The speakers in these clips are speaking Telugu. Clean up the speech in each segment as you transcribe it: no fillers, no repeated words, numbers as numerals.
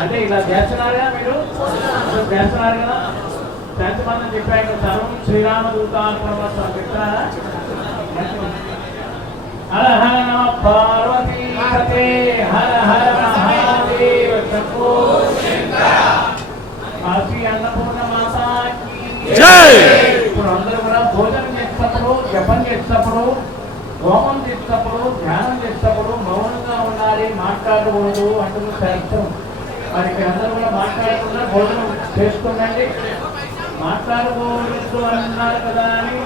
అంటే ఇలా చేస్తున్నారుగా మీరు చేస్తున్నారు కదా శాంతిమంతం చెప్పాక సర్వం శ్రీరామదూతార్పణమస్తు చెప్తారా? హర హర నమ పార్వతీ పతే హర హర మహాదేవ శంభో కాశీ అన్నపూర్ణ మాతాకి జై. ఇప్పుడు అందరూ కూడా భోజనం చేసేటప్పుడు, జపం చేసేటప్పుడు, హోమం చేసేటప్పుడు, ధ్యానం చేసేటప్పుడు మౌనంగా ఉండాలి, మాట్లాడకూడదు అంటుంది శాస్త్రం. మరి అందరూ కూడా మాట్లాడకుండా భోజనం చేసుకుందండి. మాట్లాడకూడదు అన్నారు కదా అని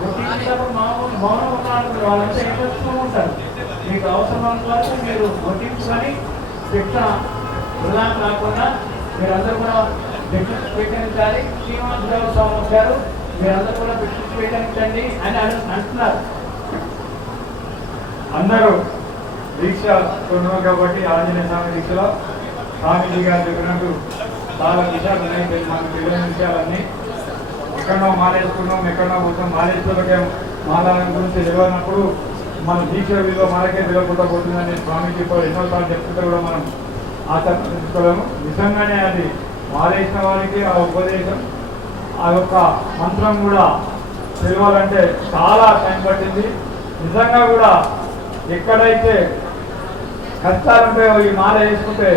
కొట్టించినప్పుడు మౌనం మాట్లాడుతున్నారు. వాళ్ళంతా ఏం చేస్తూ ఉంటారు. మీకు అవసరం వరకు మీరు కొట్టించుకొని శిక్ష వృధా కాకుండా మీరందరూ కూడా భిక్ష స్వీకరించాలి. శ్రీనివాసరావు స్వామి వచ్చారు, మీరందరూ కూడా భిక్ష స్వీకరించండి అని అంటున్నారు. అందరూ దీక్ష కొన్నాం కాబట్టి ఆంజనేయ స్వామి దీక్షలో స్వామీజీ గారు చెప్పినట్టు చాలా విషయాలు ఉన్నాయి. మనకు తెలియని విషయాలన్నీ ఎక్కడో మాలేసుకున్నాం, ఎక్కడో పోతాం. మాలేసుకోవడం మాలాల గురించి తెలియనప్పుడు మన దీక్ష విలువ మనకే తెలియకుండా పోతుందని స్వామీజీ ఎన్నోసార్లు చెప్తుంటే కూడా మనం ఆచరించుకోలేము. నిజంగానే అది మాలేసిన వారికి ఆ ఉపదేశం, ఆ యొక్క మంత్రం కూడా తెలియాలంటే చాలా టైం పట్టింది. నిజంగా కూడా ఎక్కడైతే కష్టాలుంటాయో ఈ మాల వేసుకుంటే